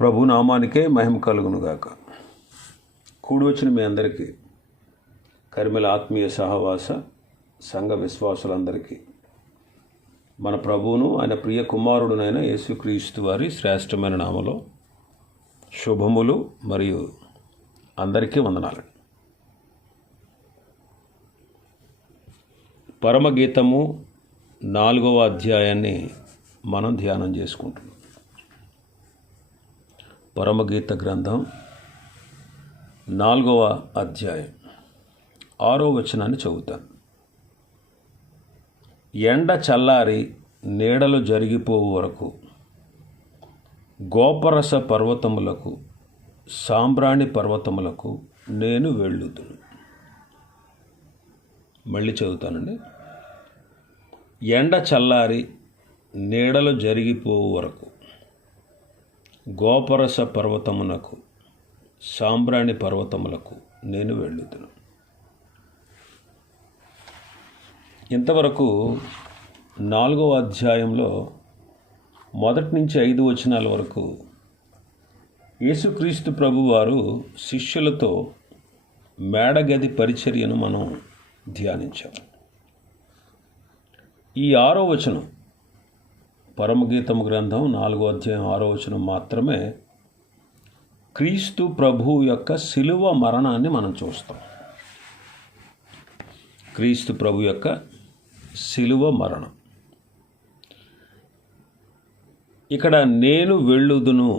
ప్రభు నామానికే మహిమ కలుగునుగాక. కూడి వచ్చిన మీ అందరికీ, కరిమెల ఆత్మీయ సహవాస సంఘ విశ్వాసులందరికీ మన ప్రభువును ఆయన ప్రియ కుమారుడునైన యేసుక్రీస్తు వారి శ్రేష్టమైన నామలో శుభములు మరియు అందరికీ వందనాలు. పరమగీతము 4వ అధ్యాయాన్ని మనం ధ్యానం చేసుకుంటున్నాం. పరమగీత గ్రంథం 4వ అధ్యాయం 6వ వచనాన్ని చదువుతాను. ఎండ చల్లారి నీడలు జరిగిపోవు వరకు గోపరస పర్వతములకు సాంబ్రాణి పర్వతములకు నేను వెళ్ళుదును. మళ్ళీ చదువుతానండి. ఎండ చల్లారి నీడలు జరిగిపోవు వరకు గోపరస పర్వతమునకు సాంబ్రాణి పర్వతములకు నేను వెళ్ళుదును. ఇంతవరకు 4వ అధ్యాయంలో 1 నుంచి 5 వచనాల వరకు యేసుక్రీస్తు ప్రభువారు శిష్యులతో మేడగది పరిచర్యను మనం ధ్యానించాం. ఈ 6వ వచనం, పరమగీతము గ్రంథం 4వ అధ్యాయం 6వ వచనం మాత్రమే క్రీస్తు ప్రభువు యొక్క శిలువ మరణాన్ని మనం చూస్తాం. క్రీస్తు ప్రభు యొక్క శిలువ మరణం. ఇక్కడ నేను వెళ్ళుదును,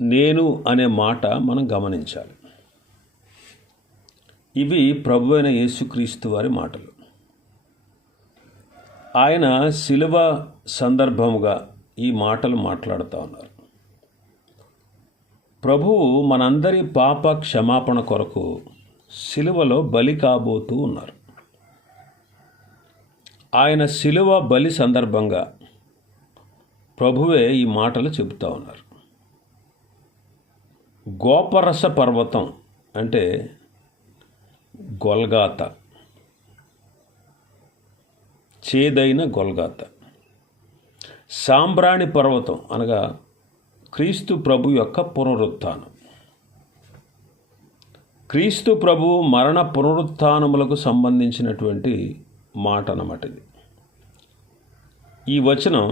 నేను అనే మాట మనం గమనించాలి. ఇవి ప్రభు అయిన యేసుక్రీస్తు వారి మాటలు. ఆయన శిలువ సందర్భముగా ఈ మాటలు మాట్లాడుతూ ఉన్నారు. ప్రభువు మనందరి పాప క్షమాపణ కొరకు శిలువలో బలి కాబోతూ ఉన్నారు. ఆయన శిలువ బలి సందర్భంగా ప్రభువే ఈ మాటలు చెబుతూ ఉన్నారు. గోపరస పర్వతం అంటే గొల్గాత, చేదైన గొల్గాత. సాంబ్రాణి పర్వతం అనగా క్రీస్తు ప్రభు యొక్క పునరుత్థానం. క్రీస్తు ప్రభు మరణ పునరుత్థానములకు సంబంధించినటువంటి మాట అన్నమాట ఇది. ఈ వచనం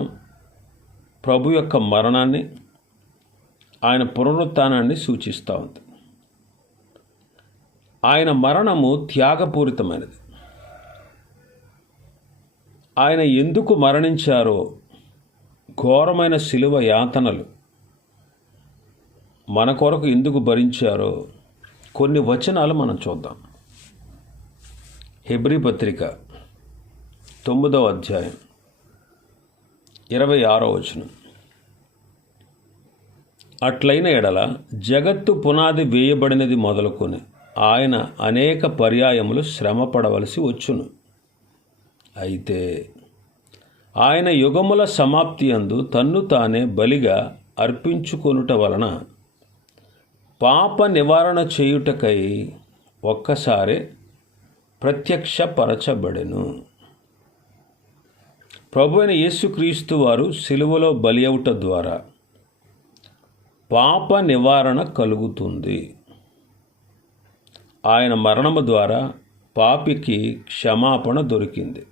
ప్రభు యొక్క మరణాన్ని, ఆయన పునరుత్థానాన్ని సూచిస్తూ ఉంది. ఆయన మరణము త్యాగపూరితమైనది. ఆయన ఎందుకు మరణించారో, ఘోరమైన శిలువ యాతనలు మన కొరకు ఎందుకు భరించారో కొన్ని వచనాలు మనం చూద్దాం. హెబ్రీ పత్రిక 9వ అధ్యాయం 26వ వచనం. అట్లైన ఎడల జగత్తు పునాది వేయబడినది మొదలుకొని ఆయన అనేక పర్యాయములు శ్రమ పడవలసి వచ్చును. అయితే ఆయన యుగముల సమాప్తి యందు తన్ను తానే బలిగా అర్పించుకొనుట వలన పాప నివారణ చేయుటకై ఒక్కసారే ప్రత్యక్షపరచబడెను. ప్రభు అయిన యేసుక్రీస్తు వారు శిలువలో బలి అవుట ద్వారా పాప నివారణ కలుగుతుంది. ఆయన మరణము ద్వారా పాపికి క్షమాపణ దొరికింది.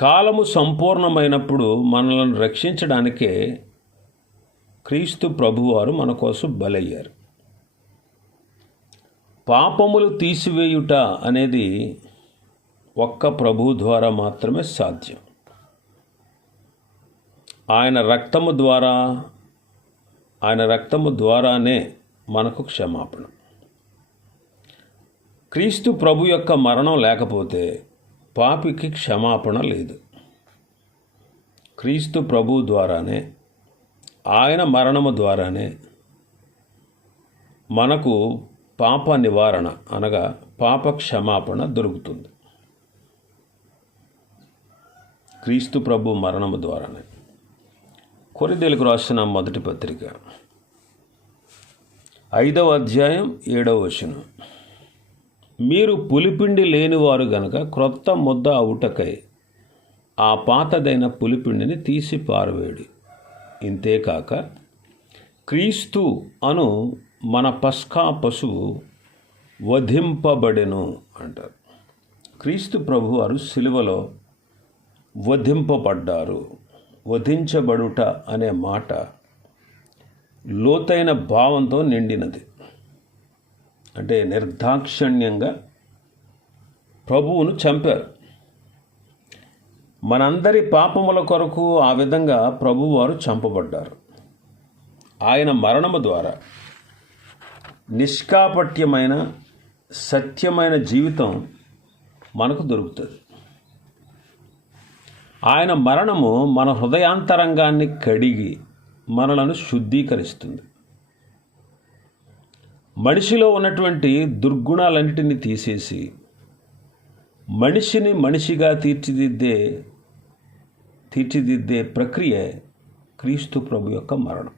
కాలము సంపూర్ణమైనప్పుడు మనల్ని రక్షించడానికే క్రీస్తు ప్రభువారు మన కోసం బలయ్యారు. పాపములు తీసివేయుట అనేది ఒక్క ప్రభువు ద్వారా మాత్రమే సాధ్యం. ఆయన రక్తము ద్వారానే మనకు క్షమాపణ. క్రీస్తు ప్రభు యొక్క మరణం లేకపోతే పాపికి క్షమాపణ లేదు. క్రీస్తు ప్రభు ద్వారానే, ఆయన మరణము ద్వారానే మనకు పాప నివారణ అనగా పాప క్షమాపణ దొరుకుతుంది. క్రీస్తు ప్రభు మరణము ద్వారానే. కొరింథీయులకు రాసిన మొదటి పత్రిక 5వ అధ్యాయం 7వ వచనం. మీరు పులిపిండి లేనివారు గనక క్రొత్త ముద్ద అవుటకై ఆ పాతదైన పులిపిండిని తీసి పారవేడి. ఇంతేకాక క్రీస్తు అను మన పస్కా పశువు వధింపబడెను అంటారు. క్రీస్తు ప్రభువారు సిలువలో వధింపబడ్డారు. వధించబడుట అనే మాట లోతైన భావంతో నిండినది. అంటే నిర్దాక్షిణ్యంగా ప్రభువును చంపారు. మనందరి పాపముల కొరకు ఆ విధంగా ప్రభువారు చంపబడ్డారు. ఆయన మరణము ద్వారా నిష్కాపట్యమైన సత్యమైన జీవితం మనకు దొరుకుతుంది. ఆయన మరణము మన హృదయాంతరంగాన్ని కడిగి మనలను శుద్ధీకరిస్తుంది. మనిషిలో ఉన్నటువంటి దుర్గుణాలన్నిటిని తీసేసి మనిషిని మనిషిగా తీర్చిదిద్దే ప్రక్రియ క్రీస్తు ప్రభు యొక్క మరణం.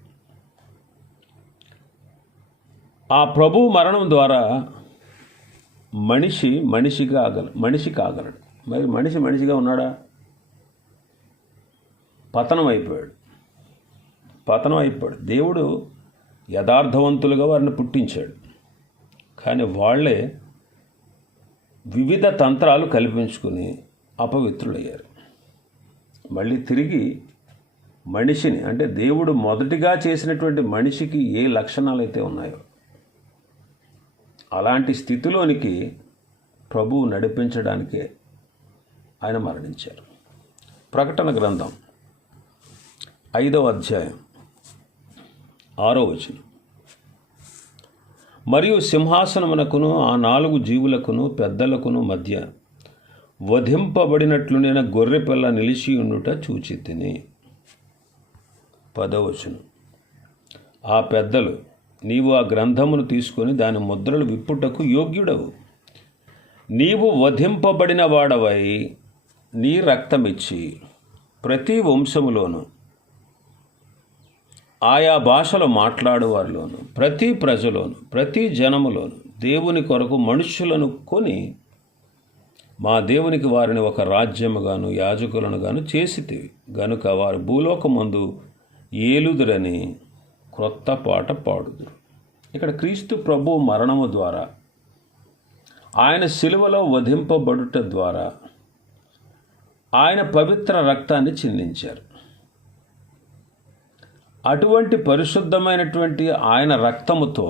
ఆ ప్రభు మరణం ద్వారా మనిషి కాగలడు. మరి మనిషిగా ఉన్నాడా? పతనం అయిపోయాడు. దేవుడు యథార్థవంతులుగా వారిని పుట్టించాడు. కానీ వాళ్ళే వివిధ తంత్రాలు కల్పించుకుని అపవిత్రులయ్యారు. మళ్ళీ తిరిగి మనిషిని, అంటే దేవుడు మొదటిగా చేసినటువంటి మనిషికి ఏ లక్షణాలు అయితే ఉన్నాయో అలాంటి స్థితిలోనికి ప్రభువు నడిపించడానికే ఆయన మరణించారు. ప్రకటన గ్రంథం 5వ అధ్యాయం 6వ వచనం. మరియు సింహాసనమునకును ఆ 4 జీవులకును పెద్దలకును మధ్య వధింపబడినట్లు నేను గొర్రెపిల్ల నిలిచి ఉండుట చూచితిని. 10వ వచనం. ఆ పెద్దలు, నీవు ఆ గ్రంథమును తీసుకొని దాని ముద్రలు విప్పుటకు యోగ్యుడవు. నీవు వధింపబడిన వాడవై నీ రక్తమిచ్చి ప్రతి వంశములోను ఆయా భాషలో మాట్లాడువారిలోను ప్రతి ప్రజలోను ప్రతి జనములోను దేవుని కొరకు మనుష్యులను కొని మా దేవునికి వారిని ఒక రాజ్యముగాను యాజకులను గాను చేసితివి గనుక వారు భూలోకమందు ఏలుదురని క్రొత్త పాట పాడుదురు. ఇక్కడ క్రీస్తు ప్రభు మరణము ద్వారా, ఆయన సిలువలో వధింపబడుట ద్వారా ఆయన పవిత్ర రక్తాన్ని చిందించారు. అటువంటి పరిశుద్ధమైనటువంటి ఆయన రక్తముతో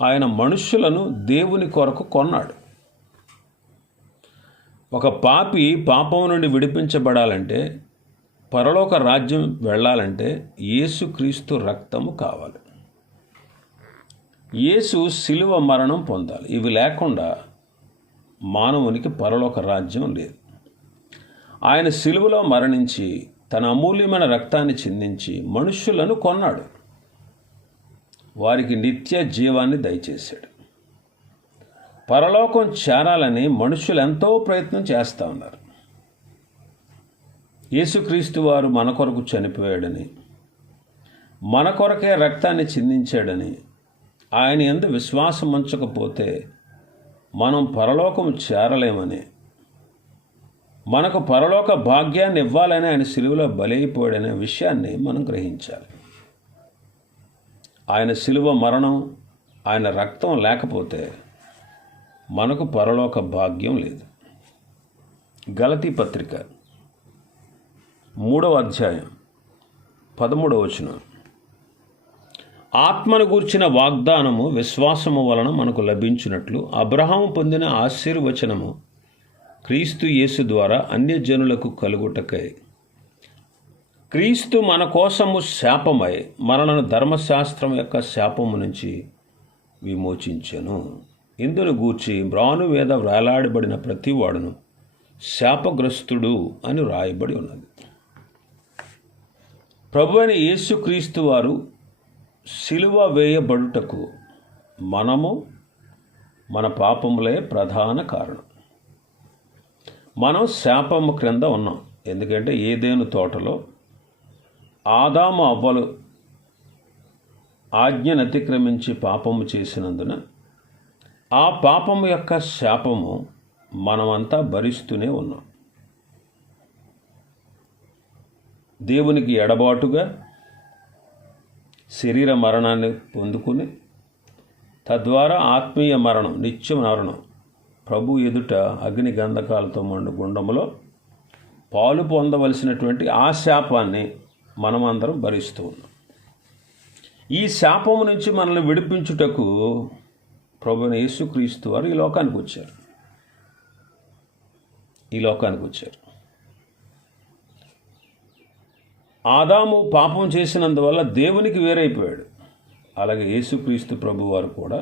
ఆయన మనుష్యులను దేవుని కొరకు కొన్నాడు. ఒక పాపి పాపం నుండి విడిపించబడాలంటే, పరలోక రాజ్యం వెళ్ళాలంటే యేసుక్రీస్తు రక్తము కావాలి. యేసు సిలువ మరణం పొందాలి. ఇవి లేకుండా మానవునికి పరలోక రాజ్యం లేదు. ఆయన సిలువలో మరణించి తన అమూల్యమైన రక్తాన్ని చిందించి మనుష్యులను కొన్నాడు. వారికి నిత్య జీవాన్ని దయచేశాడు. పరలోకం చేరాలని మనుష్యులు ఎంతో ప్రయత్నం చేస్తూ ఉన్నారు. యేసుక్రీస్తు వారు మన కొరకు చనిపోయాడని, మన కొరకే రక్తాన్ని చిందించాడని, ఆయన యందు విశ్వాసం ఉంచకపోతే మనం పరలోకం చేరలేమని, మనకు పరలోక భాగ్యాన్ని ఇవ్వాలని ఆయన సిలువలో బలైపోయాడనే విషయాన్ని మనం గ్రహించాలి. ఆయన సిలువ మరణం, ఆయన రక్తం లేకపోతే మనకు పరలోక భాగ్యం లేదు. గలతీ పత్రిక 3వ అధ్యాయం 13వ వచనం. ఆత్మను గూర్చిన వాగ్దానము విశ్వాసము వలన మనకు లభించినట్లు అబ్రహాము పొందిన ఆశీర్వచనము క్రీస్తు యేసు ద్వారా అన్యజనులకు కలుగుటకై క్రీస్తు మన కోసము శాపమై మనలను ధర్మశాస్త్రం యొక్క శాపము నుంచి విమోచించెను. ఇందును గూర్చి మ్రానువేద వ్రాలాడబడిన ప్రతివాడును శాపగ్రస్తుడు అని రాయబడి ఉన్నది. ప్రభువైన యేసుక్రీస్తు వారు సిలువ వేయబడుటకు మనము మన పాపములే ప్రధాన కారణం. మనం శాపము క్రింద ఉన్నాం. ఎందుకంటే ఏదేను తోటలో ఆదాము అవ్వలు ఆజ్ఞను అతిక్రమించి పాపము చేసినందున ఆ పాపము యొక్క శాపము మనమంతా భరిస్తూనే ఉన్నాం. దేవునికి ఎడబాటుగా శరీర మరణాన్ని పొందుకుని తద్వారా ఆత్మీయ మరణం, నిత్య మరణం, ప్రభు ఎదుట అగ్ని గంధకాలతో మండు గుండములో పాలు పొందవలసినటువంటి ఆ శాపాన్ని మనమందరం భరిస్తూ ఉన్నాం. ఈ శాపము నుంచి మనల్ని విడిపించుటకు ప్రభువైన యేసుక్రీస్తు వారు ఈ లోకానికి వచ్చారు. ఆదాము పాపం చేసినందువల్ల దేవునికి వేరైపోయాడు. అలాగే యేసుక్రీస్తు ప్రభు వారు కూడా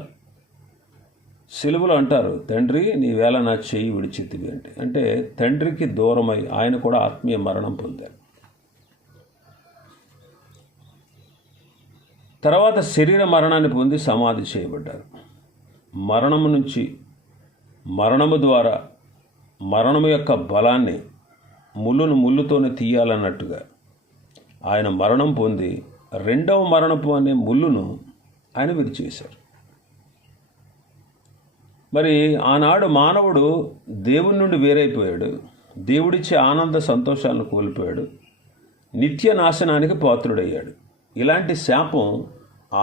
సిలువలో అంటారు, తండ్రి నీవేళ నా చెయ్యి విడిచితివి అంటే తండ్రికి దూరమై ఆయన కూడా ఆత్మీయ మరణం పొందారు. తర్వాత శరీర మరణాన్ని పొంది సమాధి చేయబడ్డారు. మరణము నుంచి, మరణము ద్వారా మరణము యొక్క బలాన్ని ముళ్ళును ముళ్ళుతోనే తీయాలన్నట్టుగా ఆయన మరణం పొంది రెండవ మరణపు అనే ముళ్ళును ఆయన విరిచేశారు. మరి ఆనాడు మానవుడు దేవుని నుండి వేరైపోయాడు, దేవుడిచ్చే ఆనంద సంతోషాలను కోల్పోయాడు, నిత్య నాశనానికి పాత్రుడయ్యాడు. ఇలాంటి శాపం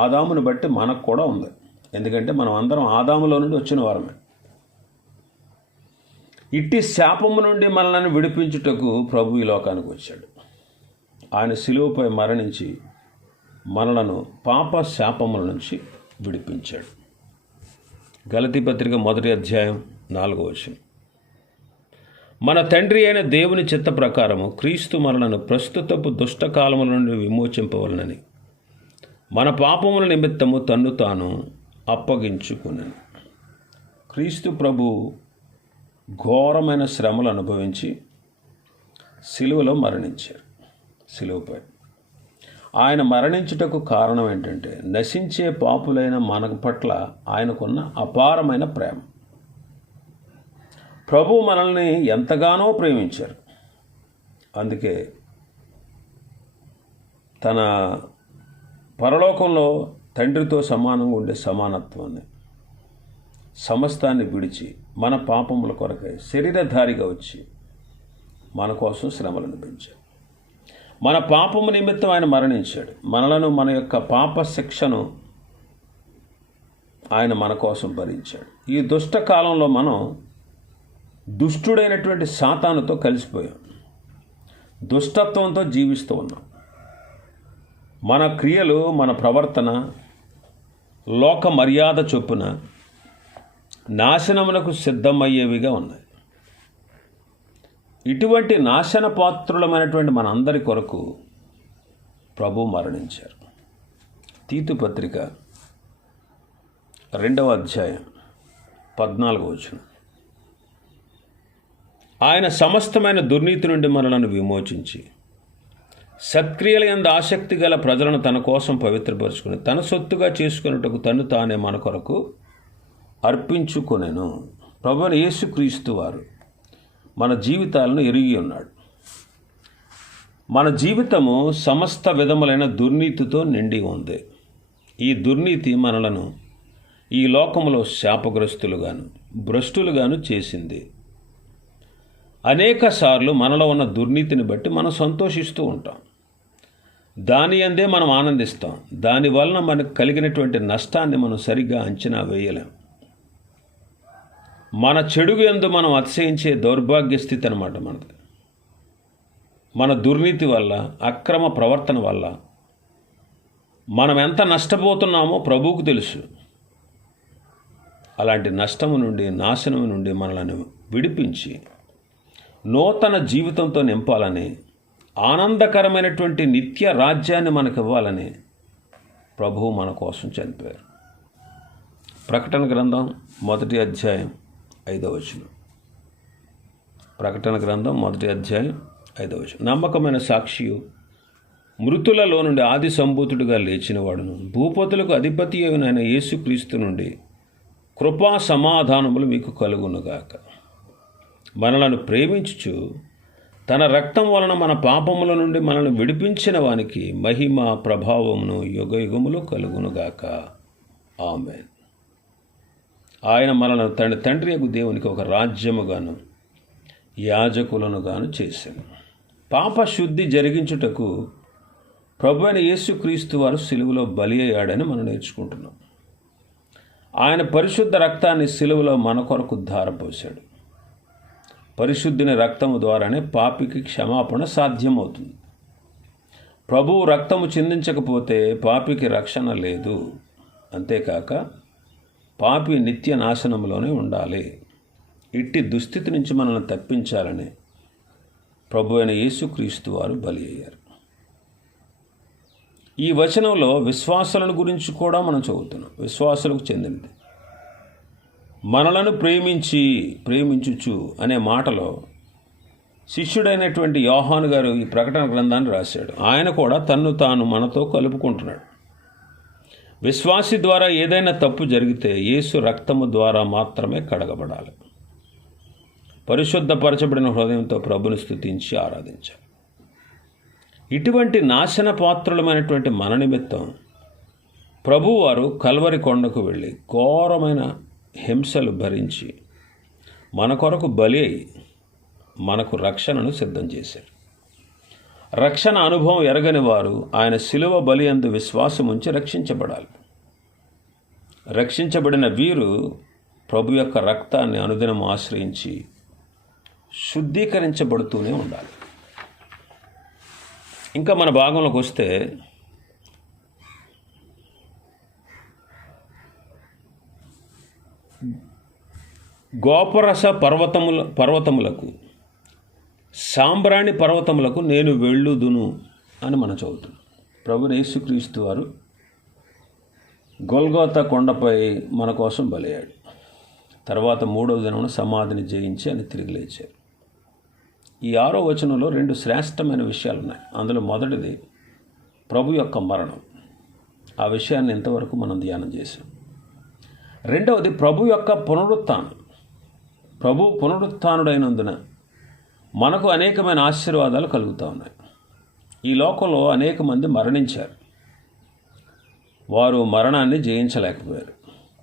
ఆదామును బట్టి మనకు కూడా ఉంది. ఎందుకంటే మనం అందరం ఆదాములో నుండి వచ్చిన వారమే. ఇట్టి శాపము నుండి మనల్ని విడిపించుటకు ప్రభు ఈ లోకానికి వచ్చాడు. ఆయన శిలువపై మరణించి మనలను పాప శాపముల నుంచి విడిపించాడు. గలతీ పత్రిక 1వ అధ్యాయం 4వ వచనం. మన తండ్రి అయిన దేవుని చిత్త ప్రకారము క్రీస్తు మనలను ప్రస్తుతపు దుష్టకాలముల నుండి విమోచింపవలనని మన పాపముల నిమిత్తము తన్ను తాను అప్పగించుకునను. క్రీస్తు ప్రభు ఘోరమైన శ్రమలు అనుభవించి సిలువలో మరణించారు. సిలువపై ఆయన మరణించుటకు కారణం ఏంటంటే నశించే పాపులైన మన పట్ల ఆయనకున్న అపారమైన ప్రేమ. ప్రభు మనల్ని ఎంతగానో ప్రేమించారు. అందుకే తన పరలోకంలో తండ్రితో సమానంగా ఉండే సమానత్వాన్ని, సమస్తాన్ని విడిచి మన పాపముల కొరకై శరీరధారిగా వచ్చి మన కోసం శ్రమలు అనిపించారు. మన పాపము నిమిత్తం ఆయన మరణించాడు. మనలను, మన యొక్క పాప శిక్షను ఆయన మన కోసం భరించాడు. ఈ దుష్ట కాలంలో మనం దుష్టుడైనటువంటి సాతానుతో కలిసిపోయాం, దుష్టత్వంతో జీవిస్తూ ఉన్నాం. మన క్రియలు, మన ప్రవర్తన లోక మర్యాద చొప్పున నాశనమునకు సిద్ధమయ్యేవిగా ఉన్నాయి. ఇటువంటి నాశన పాత్రులమైనటువంటి మనందరి కొరకు ప్రభు మరణించారు. తీతు పత్రిక 2వ అధ్యాయం 14వ వచనం. ఆయన సమస్తమైన దుర్నీతి నుండి మనలను విమోచించి సత్క్రియల యందు ఆసక్తి గల ప్రజలను తన కోసం పవిత్రపరుచుకుని తన సొత్తుగా చేసుకున్నట్టుకు తను తానే మన కొరకు అర్పించుకొనెను. ప్రభువైన యేసుక్రీస్తు వారు మన జీవితాలను ఎరిగి ఉన్నాడు. మన జీవితము సమస్త విధములైన దుర్నీతితో నిండి ఉంది. ఈ దుర్నీతి మనలను ఈ లోకములో శాపగ్రస్తులుగాను భ్రష్టులుగాను చేసింది. అనేక సార్లు మనలో ఉన్న దుర్నీతిని బట్టి మనం సంతోషిస్తూ ఉంటాం, దాని అందే మనం ఆనందిస్తాం. దానివలన మనకు కలిగినటువంటి నష్టాన్ని మనం సరిగ్గా అంచనా వేయలేం. మన చెడుగు యందు మనం అతిశయించే దౌర్భాగ్య స్థితి అన్నమాట మనది. మన దుర్నీతి వల్ల, అక్రమ ప్రవర్తన వల్ల మనం ఎంత నష్టపోతున్నామో ప్రభువుకు తెలుసు. అలాంటి నష్టము నుండి, నాశనము నుండి మనల్ని విడిపించి నూతన జీవితంతో నింపాలని, ఆనందకరమైనటువంటి నిత్య రాజ్యాన్ని మనకు ఇవ్వాలని ప్రభువు మన కోసం చనిపోయారు. ప్రకటన గ్రంథం 1వ అధ్యాయం 5వ వచనం. ప్రకటన గ్రంథం 1వ అధ్యాయం 5వ వచనం. నమ్మకమైన సాక్షియు, మృతులలో నుండి ఆది సంభూతుడిగా లేచిన వాడును, భూపతులకు అధిపతి అయిన యేసుక్రీస్తు నుండి కృపా సమాధానములు మీకు కలుగునుగాక. మనలను ప్రేమించుచు తన రక్తం వలన మన పాపముల నుండి మనల్ని విడిపించిన వానికి మహిమ ప్రభావమును యుగయుగములు కలుగునుగాక. ఆమేన్. ఆయన మనలను తన తండ్రి యొక్క దేవునికి ఒక రాజ్యముగాను యాజకులను గాను చేశాను. పాప శుద్ధి జరిగించుటకు ప్రభు అయిన యేసుక్రీస్తు వారు సిలువలో బలి అయ్యాడని మనం నేర్చుకుంటున్నాం. ఆయన పరిశుద్ధ రక్తాన్ని సిలువలో మన కొరకు ధారపోశాడు. పరిశుద్ధిని రక్తము ద్వారానే పాపికి క్షమాపణ సాధ్యమవుతుంది. ప్రభువు రక్తము చిందించకపోతే పాపికి రక్షణ లేదు. అంతేకాక పాపి నిత్య నాశనంలోనే ఉండాలి. ఇట్టి దుస్థితి నుంచి మనల్ని తప్పించాలని ప్రభు అయిన యేసుక్రీస్తు వారు బలి అయ్యారు. ఈ వచనంలో విశ్వాసులను గురించి కూడా మనం చదువుతున్నాం. విశ్వాసులకు చెందినది. మనలను ప్రేమించుచు అనే మాటలో శిష్యుడైనటువంటి యోహాను గారు ఈ ప్రకటన గ్రంథాన్ని రాశాడు. ఆయన కూడా తన్ను తాను మనతో కలుపుకుంటున్నాడు. విశ్వాసి ద్వారా ఏదైనా తప్పు జరిగితే యేసు రక్తము ద్వారా మాత్రమే కడగబడాలి. పరిశుద్ధపరచబడిన హృదయంతో ప్రభుని స్తుతించి ఆరాధించాలి. ఇటువంటి నాశన పాత్రులమైనటువంటి మన నిమిత్తం ప్రభువారు కల్వరి కొండకు వెళ్ళి ఘోరమైన హింసలు భరించి మన కొరకు బలి అయి మనకు రక్షణను సిద్ధం చేశారు. రక్షణ అనుభవం ఎరగని వారు ఆయన శిలువ బలి యందు విశ్వాసముంచి రక్షించబడాలి. రక్షించబడిన వీరు ప్రభు యొక్క రక్తాన్ని అనుదినం ఆశ్రయించి శుద్ధీకరించబడుతూనే ఉండాలి. ఇంకా మన భాగంలోకి వస్తే గోపరస పర్వతములకు సాంబ్రాణి పర్వతములకు నేను వెళ్ళుదును అని మనం చదువుతున్నాం. ప్రభువైన యేసుక్రీస్తు వారు గొల్గోతా కొండపై మన కోసం బలయ్యాడు. తర్వాత 3వ దినమున సమాధిని జయించి అని తిరిగి లేచారు. ఈ 6వ వచనంలో 2 శ్రేష్టమైన విషయాలు ఉన్నాయి. అందులో మొదటిది ప్రభు యొక్క మరణం. ఆ విషయాన్ని ఇంతవరకు మనం ధ్యానం చేశాం. రెండవది ప్రభు యొక్క పునరుత్థానం. ప్రభు పునరుత్థానుడైనందున మనకు అనేకమైన ఆశీర్వాదాలు కలుగుతూ ఉన్నాయి. ఈ లోకంలో అనేక మంది మరణించారు. వారు మరణాన్ని జయించలేకపోయారు.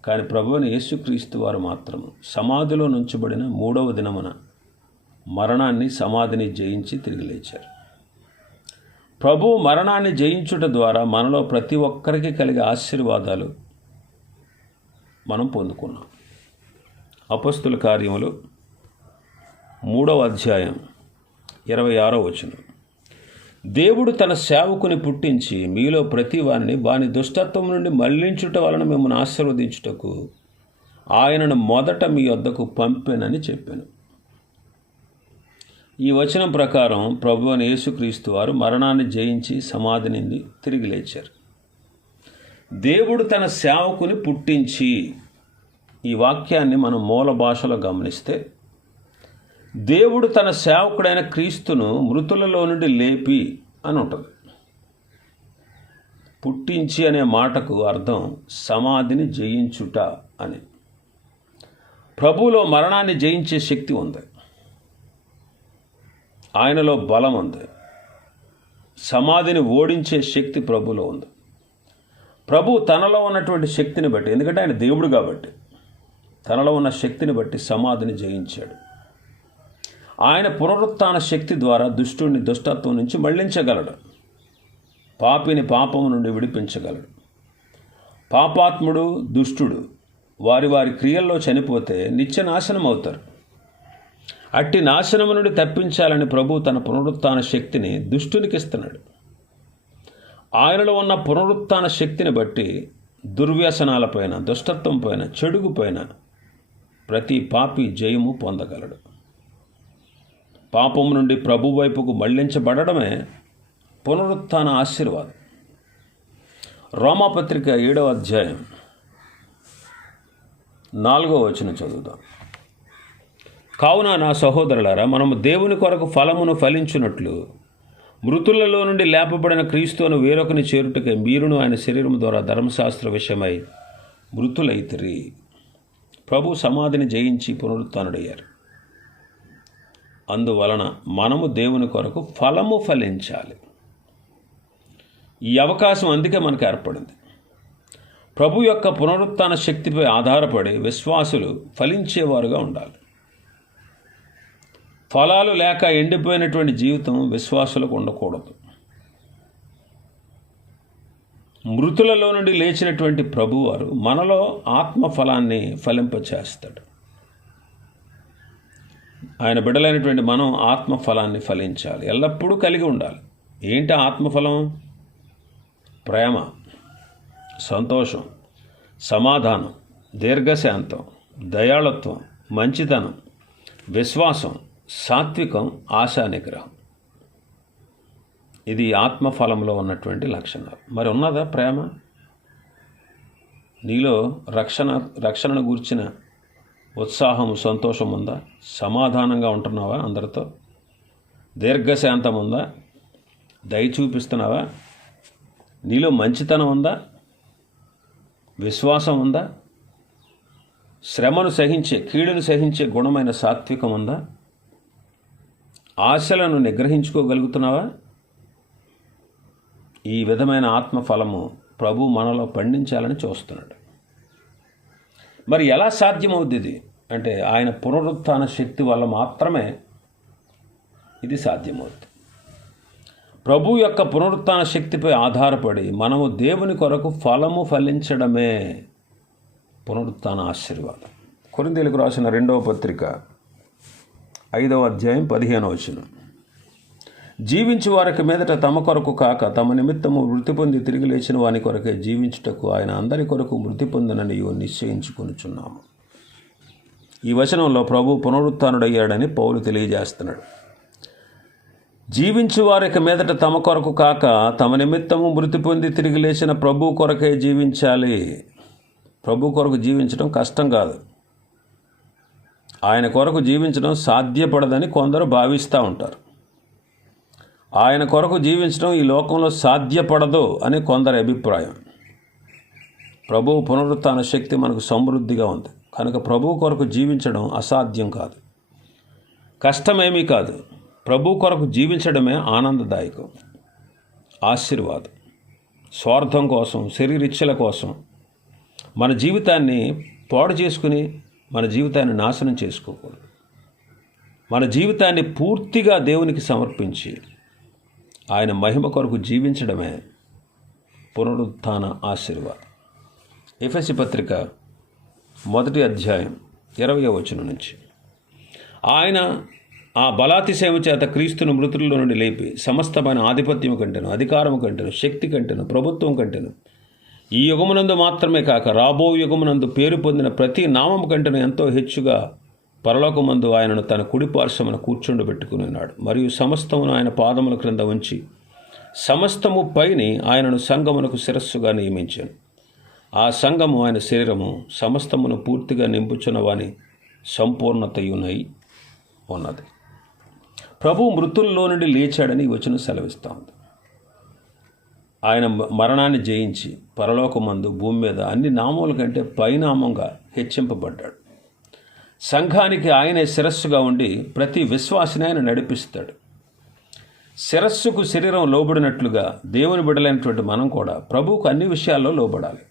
కానీ ప్రభువైన యేసుక్రీస్తు వారు మాత్రం సమాధిలో నుంచబడిన 3వ దినమున మరణాన్ని సమాధిని జయించి తిరిగి లేచారు. ప్రభు మరణాన్ని జయించుట ద్వారా మనలో ప్రతి ఒక్కరికి కలిగే ఆశీర్వాదాలు మనం పొందుకున్నాం. అపొస్తలుల కార్యములు 3వ అధ్యాయం 26వ వచనం. దేవుడు తన సేవకుని పుట్టించి మీలో ప్రతి వారిని వాని దుష్టత్వం నుండి మళ్లించుట వలన మిమ్మల్ని ఆశీర్వదించుటకు ఆయనను మొదట మీ వద్దకు పంపెనని చెప్పాను. ఈ వచనం ప్రకారం ప్రభువైన యేసుక్రీస్తు వారు మరణాన్ని జయించి సమాధి నుండి తిరిగి లేచారు. దేవుడు తన సేవకుని పుట్టించి, ఈ వాక్యాన్ని మనం మూల భాషలో గమనిస్తే దేవుడు తన సేవకుడైన క్రీస్తును మృతులలో నుండి లేపి అని ఉంటుంది. పుట్టించి అనే మాటకు అర్థం సమాధిని జయించుట అని. ప్రభువులో మరణాన్ని జయించే శక్తి ఉంది. ఆయనలో బలం ఉంది. సమాధిని ఓడించే శక్తి ప్రభులో ఉంది. ప్రభు తనలో ఉన్నటువంటి శక్తిని బట్టి, ఎందుకంటే ఆయన దేవుడు కాబట్టి తనలో ఉన్న శక్తిని బట్టి సమాధిని జయించాడు. ఆయన పునరుత్థాన శక్తి ద్వారా దుష్టుడిని దుష్టత్వం నుంచి మళ్లించగలడు. పాపిని పాపము నుండి విడిపించగలడు. పాపాత్ముడు, దుష్టుడు వారి వారి క్రియల్లో చనిపోతే నిత్య నాశనం అవుతారు. అట్టి నాశనము నుండి తప్పించాలని ప్రభు తన పునరుత్థాన శక్తిని దుష్టునికి ఇస్తున్నాడు. ఆయనలో ఉన్న పునరుత్థాన శక్తిని బట్టి దుర్వ్యసనాలపైన, దుష్టత్వం పైన, చెడుగుపైన ప్రతి పాపి జయము పొందగలడు. పాపము నుండి ప్రభు వైపుకు మళ్లించబడమే పునరుత్థాన ఆశీర్వాదం. రోమాపత్రిక 7వ అధ్యాయం 4వ వచనం చదువుదాం. కావున నా సహోదరులారా, మనము దేవుని కొరకు ఫలమును ఫలించున్నట్లు మృతులలో నుండి లేపబడిన క్రీస్తును వేరొకని చేరుటకై మీరును ఆయన శరీరం ద్వారా ధర్మశాస్త్ర విషయమై మృతులైతిరి. ప్రభు సమాధిని జయించి పునరుత్థానుడయ్యారు. అందువలన మనము దేవుని కొరకు ఫలము ఫలించాలి. ఈ అవకాశం అందుకే మనకు ఏర్పడింది. ప్రభు యొక్క పునరుత్థాన శక్తిపై ఆధారపడి విశ్వాసులు ఫలించేవారుగా ఉండాలి. ఫలాలు లేక ఎండిపోయినటువంటి జీవితం విశ్వాసులకు ఉండకూడదు. మృతులలో నుండి లేచినటువంటి ప్రభువారు మనలో ఆత్మ ఫలాన్ని ఫలింపచేస్తాడు. ఆయన బిడ్డలైనటువంటి మనం ఆత్మ ఫలాన్ని ఫలించాలి, ఎల్లప్పుడూ కలిగి ఉండాలి. ఏంటి ఆత్మఫలం? ప్రేమ, సంతోషం, సమాధానం, దీర్ఘశాంతం, దయాళత్వం, మంచితనం, విశ్వాసం, సాత్వికం, ఆశా నిగ్రహం. ఇది ఆత్మఫలంలో ఉన్నటువంటి లక్షణాలు. మరి ఉన్నదా ప్రేమ? నీలో రక్షణను గూర్చిన ఉత్సాహం, సంతోషం ఉందా? సమాధానంగా ఉంటున్నావా అందరితో? దీర్ఘశాంతం ఉందా? దయ చూపిస్తున్నావా? నీలో మంచితనం ఉందా? విశ్వాసం ఉందా? శ్రమను సహించే, కీడును సహించే గుణమైన సాత్వికం ఉందా? ఆశలను నిగ్రహించుకోగలుగుతున్నావా? ఈ విధమైన ఆత్మఫలము ప్రభు మనలో పండించాలని చూస్తున్నాడు. మరి ఎలా సాధ్యమవుద్ది ఇది అంటే, ఆయన పునరుత్థాన శక్తి వల్ల మాత్రమే ఇది సాధ్యమవుతుంది. ప్రభు యొక్క పునరుత్థాన శక్తిపై ఆధారపడి మనము దేవుని కొరకు ఫలము ఫలించడమే పునరుత్థాన ఆశీర్వాదం. కొరింథీయులకు రాసిన 2వ పత్రిక 5వ అధ్యాయం 15వ వచనం. జీవించు వారికి మీదట తమ కొరకు కాక తమ నిమిత్తము మృతి పొంది తిరిగి లేచిన వాని కొరకే జీవించుటకు ఆయన అందరి కొరకు మృతి పొందనని నిశ్చయించుకొనుచున్నాము. ఈ వచనంలో ప్రభు పునరుత్థానుడయ్యాడని పౌలు తెలియజేస్తున్నాడు. జీవించు వారికి మీదట తమ కొరకు కాక తమ నిమిత్తము మృతి పొంది తిరిగి లేచిన ప్రభు కొరకే జీవించాలి. ప్రభు కొరకు జీవించడం కష్టం కాదు. ఆయన కొరకు జీవించడం సాధ్యపడదని కొందరు భావిస్తూ ఉంటారు. ఆయన కొరకు జీవించడం ఈ లోకంలో సాధ్యపడదు అని కొందరి అభిప్రాయం. ప్రభువు పునరుత్థాన శక్తి మనకు సమృద్ధిగా ఉంది కనుక ప్రభు కొరకు జీవించడం అసాధ్యం కాదు, కష్టమేమీ కాదు. ప్రభు కొరకు జీవించడమే ఆనందదాయకం, ఆశీర్వాదం. స్వార్థం కోసం, శరీరిచ్చల కోసం మన జీవితాన్ని పాడు చేసుకుని మన జీవితాన్ని నాశనం చేసుకోకూడదు. మన జీవితాన్ని పూర్తిగా దేవునికి సమర్పించి ఆయన మహిమ కొరకు జీవించడమే పునరుత్థాన ఆశీర్వాదం. ఎఫెసీ పత్రిక 1వ అధ్యాయం 20వ వచనం నుంచి, ఆయన ఆ బలాతిశయమ చేత క్రీస్తును మృతుల్లో నుండి లేపి సమస్తమైన ఆధిపత్యం కంటేను, అధికారము కంటేను, శక్తి కంటేను, ప్రభుత్వం కంటేను, ఈ యుగమునందు మాత్రమే కాక రాబో యుగమునందు పేరు పొందిన ప్రతి నామము కంటేను ఎంతో హెచ్చుగా పరలోకమందు ఆయనను తన కుడిపార్శ్వమున కూర్చుండబెట్టుకుని ఉన్నాడు. మరియు సమస్తమును ఆయన పాదముల క్రింద ఉంచి సమస్తము పైని ఆయనను సంఘమునకు శిరస్సుగా నియమించాను. ఆ సంఘము ఆయన శరీరము, సమస్తమును పూర్తిగా నింపుచున్న వాని సంపూర్ణతయునై ఉన్నది. ప్రభు మృతుల్లో నుండి లేచాడని ఈ వచనం సెలవిస్తూ ఉంది. ఆయన మరణాన్ని జయించి పరలోకమందు భూమి మీద అన్ని నామముల కంటే పైనామంగా హెచ్చింపబడ్డాడు. సంఘానికి ఆయనే శిరస్సుగా ఉండి ప్రతి విశ్వాసిని ఆయన నడిపిస్తాడు. శిరస్సుకు శరీరం లోబడినట్లుగా దేవుని బిడ్డలైనటువంటి మనం కూడా ప్రభువుకు అన్ని విషయాల్లో లోబడాలి.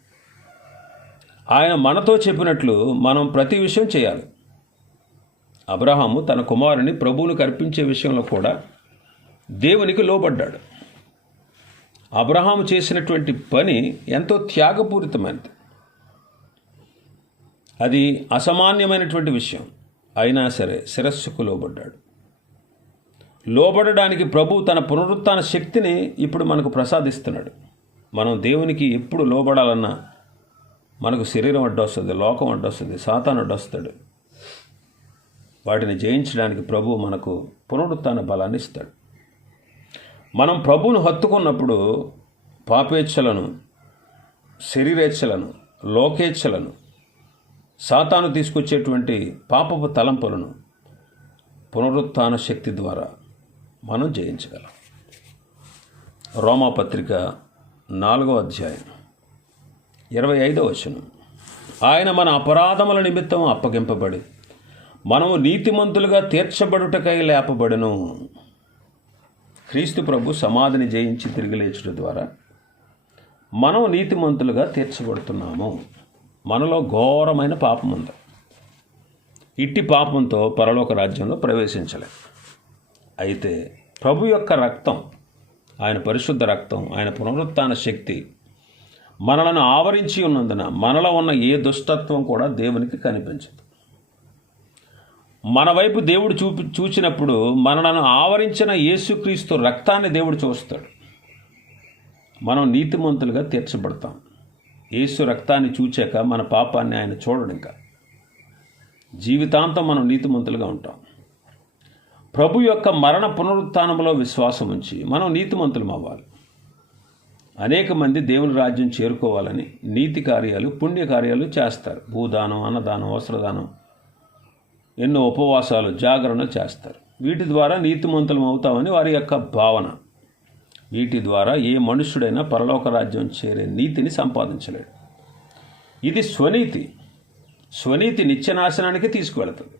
ఆయన మనతో చెప్పినట్లు మనం ప్రతి విషయం చేయాలి. అబ్రహాము తన కుమారుని ప్రభువునికి అర్పించే విషయంలో కూడా దేవునికి లోబడ్డాడు. అబ్రహాము చేసినటువంటి పని ఎంతో త్యాగపూరితమైనది. అది అసామాన్యమైనటువంటి విషయం. అయినా సరే శిరస్సుకు లోబడ్డాడు. లోబడడానికి ప్రభు తన పునరుత్థాన శక్తిని ఇప్పుడు మనకు ప్రసాదిస్తున్నాడు. మనం దేవునికి ఎప్పుడు లోబడాలన్నా మనకు శరీరం అడ్డొస్తుంది, లోకం అడ్డొస్తుంది, సాతాను అడ్డొస్తాడు. వాటిని జయించడానికి ప్రభు మనకు పునరుత్థాన బలాన్ని ఇస్తాడు. మనం ప్రభువును హత్తుకున్నప్పుడు పాపేచ్ఛలను, శరీరేచ్ఛలను, లోకేచ్ఛలను, సాతాను తీసుకొచ్చేటువంటి పాపపు తలంపులను పునరుత్థాన శక్తి ద్వారా మనం జయించగలం. రోమాపత్రిక 4వ అధ్యాయం 25వ వచనం. ఆయన మన అపరాధముల నిమిత్తం అప్పగింపబడి మనము నీతిమంతులుగా తీర్చబడుటకై లేపబడెను. క్రీస్తు ప్రభు సమాధిని జయించి తిరిగి లేచుట ద్వారా మనం నీతిమంతులుగా తీర్చబడుతున్నాము. మనలో ఘోరమైన పాపం ఉంది. ఇట్టి పాపంతో పరలోక రాజ్యంలో ప్రవేశించలేం. అయితే ప్రభు యొక్క రక్తం, ఆయన పరిశుద్ధ రక్తం, ఆయన పునరుత్థాన శక్తి మనలను ఆవరించి ఉన్నందున మనలో ఉన్న ఏ దుష్టత్వం కూడా దేవునికి కనిపించదు. మన వైపు దేవుడు చూచినప్పుడు మనలను ఆవరించిన యేసుక్రీస్తు రక్తాన్ని దేవుడు చూస్తాడు. మనం నీతిమంతులుగా తీర్చబడతాం. యేసు రక్తాన్ని చూచాక మన పాపాన్ని ఆయన చూడడు. ఇంకా జీవితాంతం మనం నీతిమంతులుగా ఉంటాం. ప్రభు యొక్క మరణ పునరుత్థానంలో విశ్వాసం ఉంచి మనం నీతిమంతులం అవ్వాలి. అనేక మంది దేవుని రాజ్యం చేరుకోవాలని నీతి కార్యాలు, పుణ్య కార్యాలు చేస్తారు. భూదానం, అన్నదానం, వస్త్రదానం, ఎన్నో ఉపవాసాలు, జాగరణలు చేస్తారు. వీటి ద్వారా నీతిమంతులం అవుతామని వారి యొక్క భావన. వీటి ద్వారా ఏ మనుష్యుడైనా పరలోక రాజ్యం చేరే నీతిని సంపాదించలేడు. ఇది స్వనీతి. స్వనీతి నిత్యనాశనానికి తీసుకువెళుతుంది.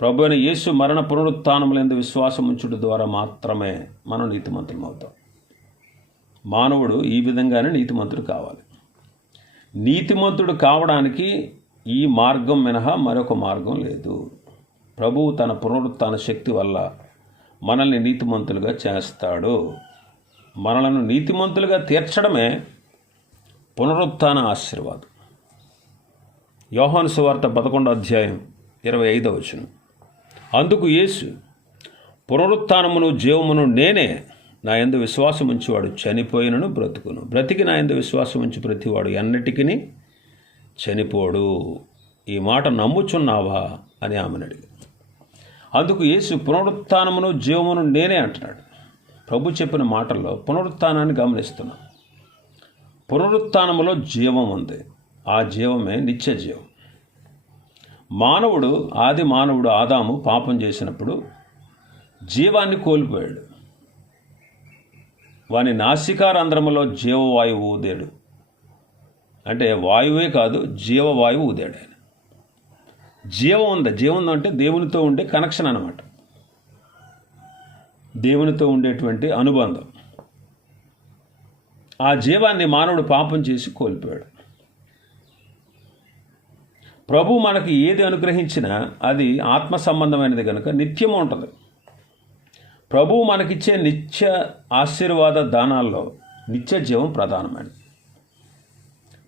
ప్రభు అయిన యేసు మరణ పునరుత్థానములందు విశ్వాసం ఉంచుట ద్వారా మాత్రమే మనం నీతిమంతులం అవుతాం. మానవుడు ఈ విధంగానే నీతిమంతుడు కావాలి. నీతిమంతుడు కావడానికి ఈ మార్గం మినహా మరొక మార్గం లేదు. ప్రభువు తన పునరుత్థాన శక్తి వల్ల మనల్ని నీతిమంతులుగా చేస్తాడు. మనలను నీతిమంతులుగా తీర్చడమే పునరుత్థాన ఆశీర్వాదం. యోహాను సువార్త 11:25. అందుకు యేసు, పునరుత్థానమును జీవమును నేనే. నా యందు విశ్వాసం ఉంచేవాడు చనిపోయినను బ్రతుకును, బ్రతికి నా యందు విశ్వాసం ఉంచి ప్రతివాడు ఎన్నటికిని చనిపోడు. ఈ మాట నమ్ముచున్నావా అని ఆమెను అడిగాడు. అందుకు యేసు, పునరుత్థానమును జీవమును నేనే అంటున్నాడు. ప్రభు చెప్పిన మాటల్లో పునరుత్థానాన్ని గమనిస్తున్నాం. పునరుత్థానములో జీవం ఉంది. ఆ జీవమే నిత్య జీవం. ఆది మానవుడు ఆదాము పాపం చేసినప్పుడు జీవాన్ని కోల్పోయాడు. వాని నాసికారంధ్రములో జీవవాయువు ఊదాడు. అంటే వాయువే కాదు, జీవవాయువు ఊదాడు ఆయన. జీవం ఉంది. జీవం అంటే దేవునితో ఉండే కనెక్షన్ అన్నమాట. దేవునితో ఉండేటువంటి అనుబంధం. ఆ జీవాన్ని మానవుడు పాపం చేసి కోల్పోయాడు. ప్రభు మనకి ఏది అనుగ్రహించినా అది ఆత్మ సంబంధమైనది కనుక నిత్యం ఉంటుంది. ప్రభువు మనకిచ్చే నిత్య ఆశీర్వాద దానాల్లో నిత్య జీవం ప్రధానమైనది.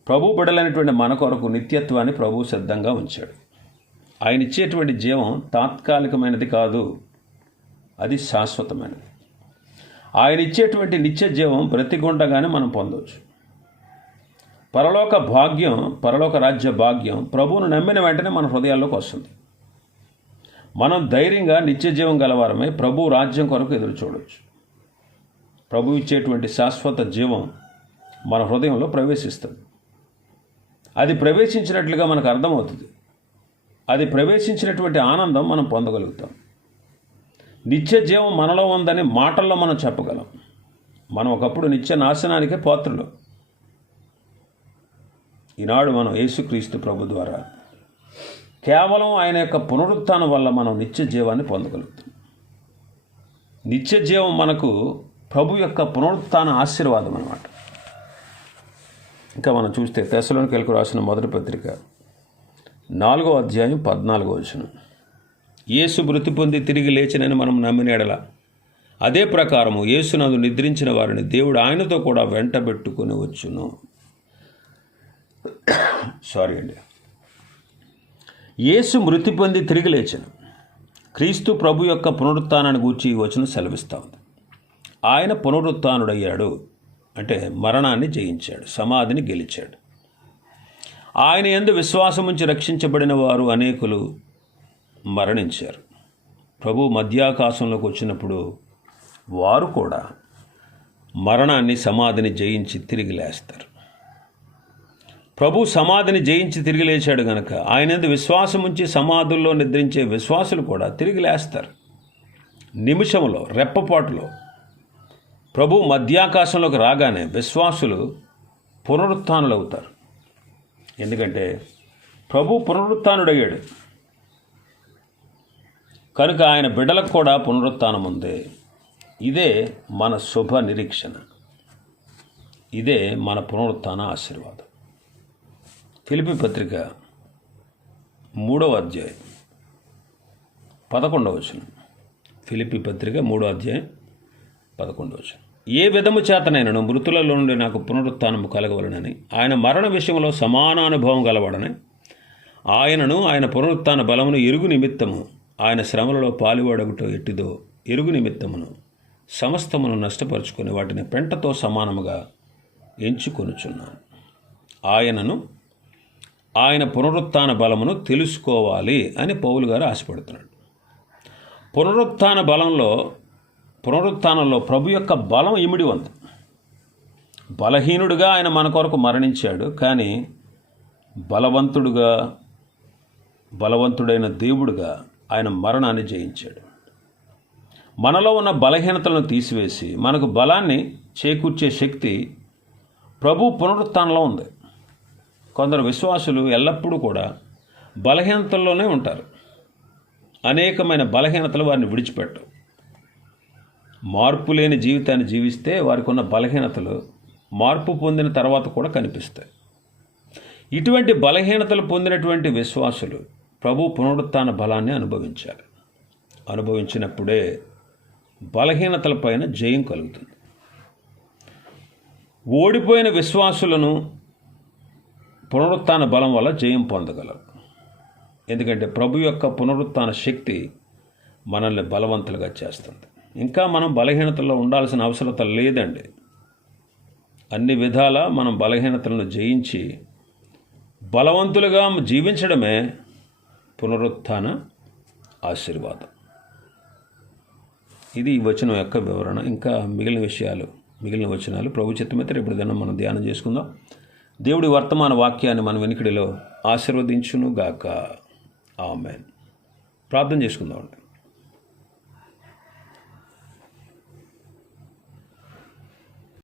ప్రభు బిడ్డలైనటువంటి మన కొరకు నిత్యత్వాన్ని ప్రభువు సిద్ధంగా ఉంచాడు. ఆయన ఇచ్చేటువంటి జీవం తాత్కాలికమైనది కాదు, అది శాశ్వతమైనది. ఆయన ఇచ్చేటువంటి నిత్య జీవం బ్రతికుండగానే మనం పొందవచ్చు. పరలోక రాజ్య భాగ్యం ప్రభువును నమ్మిన వెంటనే మన హృదయాల్లోకి వస్తుంది. మనం ధైర్యంగా నిత్య జీవం గలవారమై ప్రభు రాజ్యం కొరకు ఎదురు చూడవచ్చు. ప్రభు ఇచ్చేటువంటి శాశ్వత జీవం మన హృదయంలో ప్రవేశిస్తుంది. అది ప్రవేశించినట్లుగా మనకు అర్థమవుతుంది. అది ప్రవేశించినటువంటి ఆనందం మనం పొందగలుగుతాం. నిత్య జీవం మనలో ఉందని మాటల్లో మనం చెప్పగలం. మనం ఒకప్పుడు నిత్య నాశనానికే పాత్రులు. ఈనాడు మనం యేసుక్రీస్తు ప్రభు ద్వారా కేవలం ఆయన యొక్క పునరుత్థానం వల్ల మనం నిత్య జీవాన్ని పొందగలుగుతాం. నిత్య జీవం మనకు ప్రభు యొక్క పునరుత్థాన ఆశీర్వాదం అన్నమాట. ఇంకా మనం చూస్తే తెస్సలోనికీయులకు రాసిన మొదటి పత్రిక 4:14. యేసు మృతి పొంది తిరిగి లేచినని మనం నమ్మిన ఎడల అదే ప్రకారము యేసునందు నిద్రించిన వారిని దేవుడు ఆయనతో కూడా వెంటబెట్టుకుని వచ్చును. యేసు మృతి పొంది తిరిగి లేచిన క్రీస్తు ప్రభు యొక్క పునరుత్థానాన్ని గూర్చి ఈ వచనం సెలవిస్తూ ఉంది. ఆయన పునరుత్థానుడయ్యాడు అంటే మరణాన్ని జయించాడు, సమాధిని గెలిచాడు. ఆయన యందు విశ్వాసం ఉంచి రక్షించబడిన వారు అనేకులు మరణించారు. ప్రభు మధ్యాకాశంలోకి వచ్చినప్పుడు వారు కూడా మరణాన్ని, సమాధిని జయించి తిరిగి లేస్తారు. ప్రభు సమాధిని జయించి తిరిగి లేచాడు గనక ఆయన యందు విశ్వాసం ఉంచి సమాధుల్లో నిద్రించే విశ్వాసులు కూడా తిరిగి లేస్తారు. నిమిషంలో, రెప్పపాటులో ప్రభు మధ్యాకాశంలోకి రాగానే విశ్వాసులు పునరుత్థానులు అవుతారు. ఎందుకంటే ప్రభు పునరుత్థానుడయ్యాడు కనుక ఆయన బిడ్డలకు కూడా పునరుత్థానం ఉంది. ఇదే మన శుభ నిరీక్షణ. ఇదే మన పునరుత్థాన ఆశీర్వాదం. ఫిలిప్పీ పత్రిక 3:11. ఫిలిప్పీ పత్రిక 3:11. ఏ విధము చేతనైనను మృతులలో నుండి నాకు పునరుత్థానము కలగవలనని, ఆయన మరణ విషయంలో సమానానుభవం గలవాడని, ఆయనను ఆయన పునరుత్థాన బలమును ఎరుగు నిమిత్తము, ఆయన శ్రమలలో పాలువాడగుటో ఎట్టిదో ఎరుగు నిమిత్తమును సమస్తమును నష్టపరుచుకొని వాటిని పెంటతో సమానముగా ఎంచుకొనుచున్నాను. ఆయనను ఆయన పునరుత్థాన బలమును తెలుసుకోవాలి అని పౌలు గారు ఆశపడుతున్నాడు. పునరుత్థానంలో ప్రభు యొక్క బలం ఇమిడి ఉంది. బలహీనుడిగా ఆయన మన కొరకు మరణించాడు, కానీ బలవంతుడైన దేవుడుగా ఆయన మరణాన్ని జయించాడు. మనలో ఉన్న బలహీనతలను తీసివేసి మనకు బలాన్ని చేకూర్చే శక్తి ప్రభు పునరుత్థానంలో ఉంది. కొందరు విశ్వాసులు ఎల్లప్పుడూ కూడా బలహీనతల్లోనే ఉంటారు. అనేకమైన బలహీనతలు వారిని విడిచిపెట్టవు. మార్పు లేని జీవితాన్ని జీవిస్తే వారికి ఉన్న బలహీనతలు మార్పు పొందిన తర్వాత కూడా కనిపిస్తాయి. ఇటువంటి బలహీనతలు పొందినటువంటి విశ్వాసులు ప్రభు పునరుత్థాన బలాన్ని అనుభవించాలి. అనుభవించినప్పుడే బలహీనతలపైన జయం కలుగుతుంది. ఓడిపోయిన విశ్వాసులను పునరుత్థాన బలం వల్ల జయం పొందగలరు. ఎందుకంటే ప్రభు యొక్క పునరుత్థాన శక్తి మనల్ని బలవంతులుగా చేస్తుంది. ఇంకా మనం బలహీనతల్లో ఉండాల్సిన అవసరం లేదండి. అన్ని విధాలా మనం బలహీనతలను జయించి బలవంతులుగా జీవించడమే పునరుత్థాన ఆశీర్వాదం. ఇది ఈ వచనం యొక్క వివరణ. ఇంకా మిగిలిన వచనాలు ప్రభు చిత్తమైతే రేపు దినం మనం ధ్యానం చేసుకుందాం. దేవుడి వర్తమాన వాక్యాన్ని మన వెనుకడిలో ఆశీర్వదించును గాక. ఆమేన్. ప్రార్థన చేసుకుందాం.